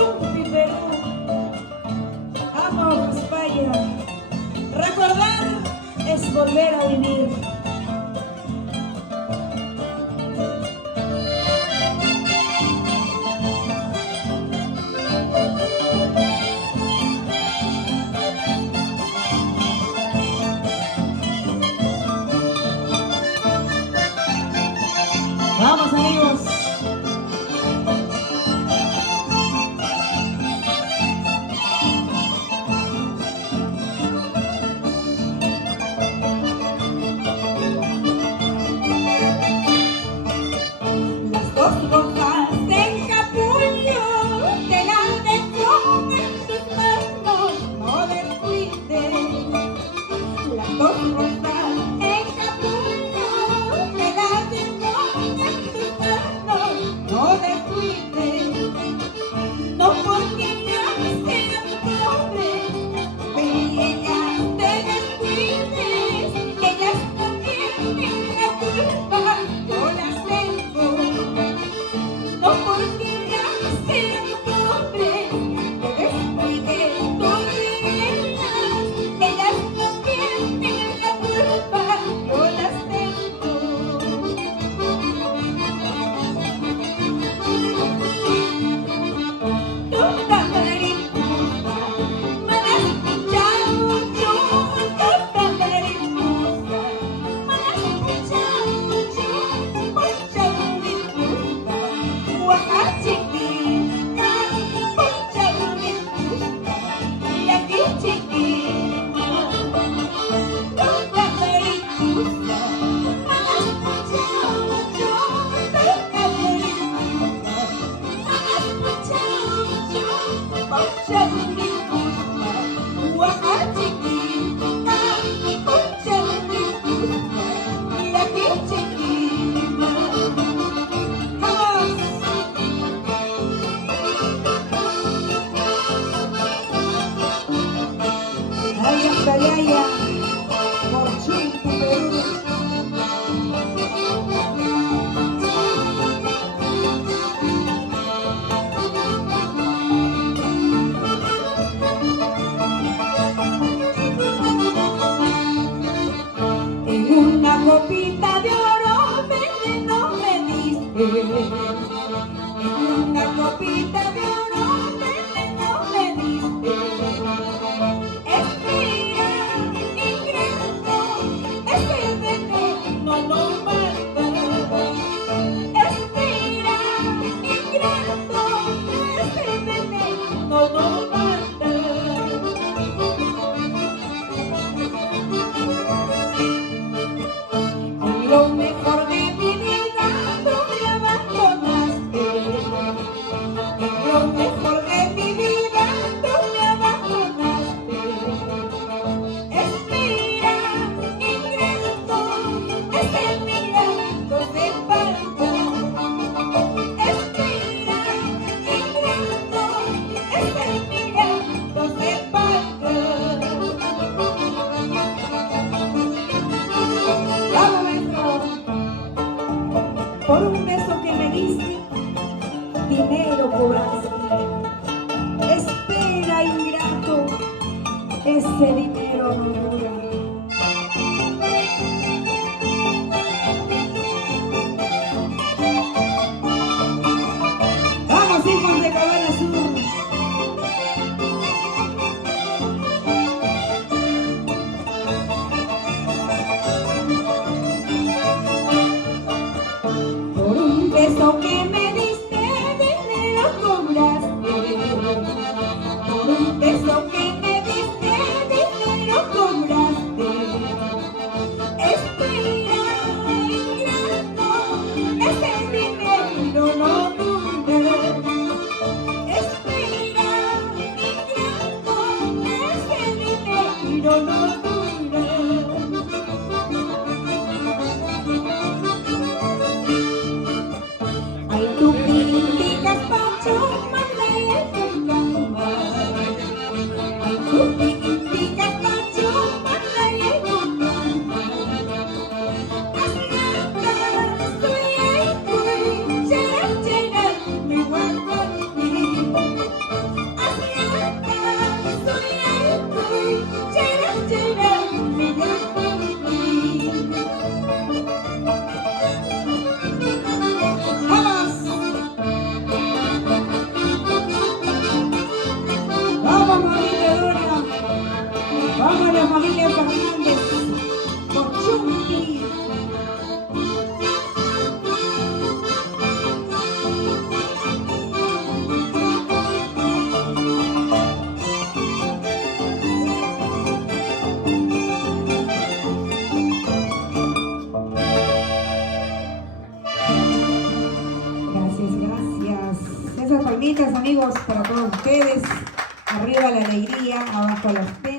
Chumpi, Perú. Amo España. Recordar es volver a vivir. Vamos, amigos. Las dos rosas en capullo te las dejo en tus manos, no descuides. Las dos rosas en capullo te las dejo en tus manos, no descuides. No porque ya sean pobres, bellas te descuides. Ellas no tienen la culpa, yo las tengo. No porque ya sean pobres, te descuides tú de ellas. Ellas no tienen la culpa, yo las tengo. Toda mariposa, me la has escuchado yo. Toda mariposa, me la has escuchado yo. Mucha mariposa, guaja chiquita, mucha mariposa, y aquí chiquita. Toda mariposa, me la has escuchado yo. Toda mariposa, mucha mariposa, guaja chiquita, mucha mariposa, y aquí chiquita. ¡Vamos! Ay, hasta allá, por Chumpi, Perú. En una copita de oro veneno me diste. En una copita de oro veneno me diste. Espera, ingrato, ese veneno no mata. Espera, ingrato, ese veneno no mata. Lo mejor de mi vida tú me abandonaste. Lo mejor de mi vida tú me abandonaste. Espera, ingrato, ese milagro de falta. Espera, ingrato, ese milagro de falta. ¡Vamos, maestro! Por un beso que me diste, dinero cobraste. Espera, ingrato, ese dinero no dura. Vamos, hijos de Cabana Sur. Por un beso que me diste, dinero cobraste. Por un beso que me diste, dinero cobraste. ustedes. Arriba la alegría, abajo las penas.